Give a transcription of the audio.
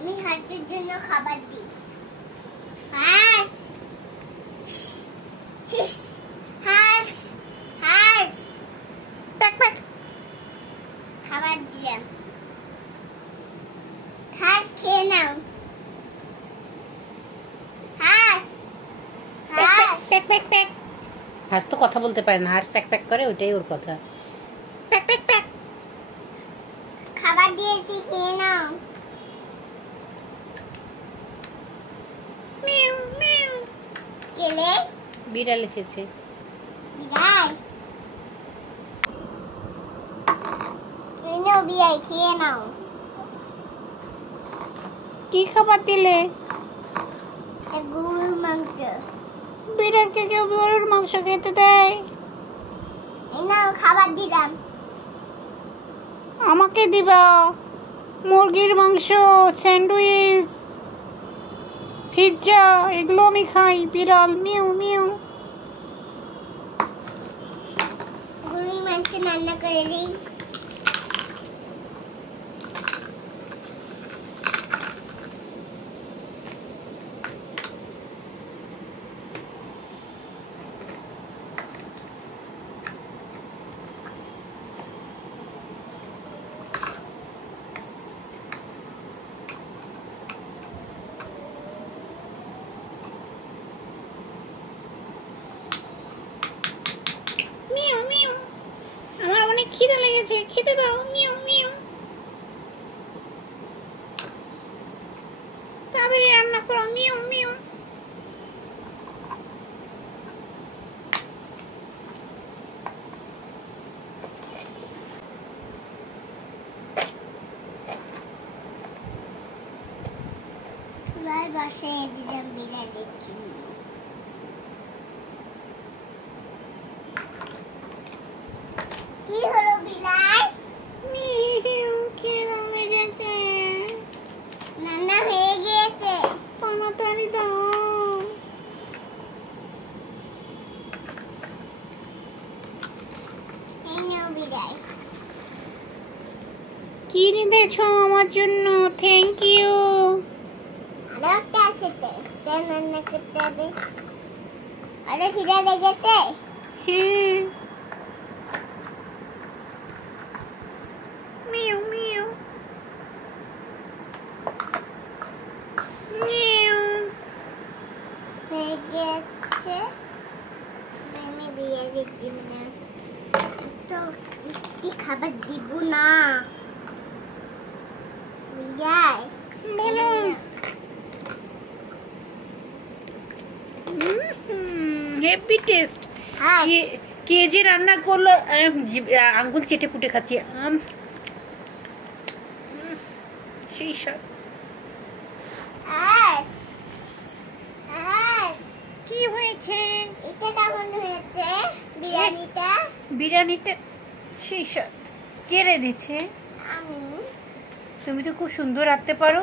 আমি হাঁসের জন্য খাবার দিই। হাঁস হাঁস হাঁস প্যাক প্যাক খাবার দিলাম। হাঁস খেয়ে নাও। হাঁস হাঁস প্যাক প্যাক প্যাক। হাঁস তো কথা বলতে পারে না, হাঁস প্যাক প্যাক করে, ওইটাই ওর কথা। Pack pack pack. খাবার দিয়েছি, খেয়ে নাও। Mu mu. কেলে বিড়াল এসেছে। বিড়াল এই নাও, বিড়াল খেয়ে নাও। কি খাবার দিলে? গরুর মাংস। বিড়ালকে কেউ গরুর মাংস খেতে দেয়? এই নাও খাবার দিলাম। আমাকে দিবা? মুরগির মাংস, স্যান্ডউইচ, পিৎজা, এগুলো আমি খাই। বিড়াল মিউ মিউ। গরুর মাংস রান্না করে দিই। Mu mu. আমার অনেক খিদে লেগেছে, খেতে দাও। Mu mu. তাড়াতাড়ি রান্না করো। Mu mu. এবার বসিয়ে দিলাম বিড়ালের জন্য। কি হলো বিড়াল? মিউ। খিদে লেগেছে। রান্না হয়ে গিয়েছে। তাড়াতাড়ি দাও। এই নাও বিড়াল। কি রেঁধেছো আমার জন্য? Thank you. আরো একটা আছে তো, তাই রান্না করতে হবে। আরে খিদে লেগেছে? হ্যাঁ। Mu mu mu. হয়ে গেছে। আমি বিড়ালের জন্য তো টেস্টি খাবার দিব না। বিড়াল বলো। Heavy taste. হাঁস কে যে রান্না করলো? আঙ্গুল চেটে পুটে খাচ্ছি। সেই সব। হাঁস হাঁস কি হয়েছে? এটা কেমন হয়েছে বিরিয়ানিটা? বিরিয়ানিটা সেই সব। কে রেঁধেছে? আমি। তুমি তো খুব সুন্দর রাঁধতে পারো।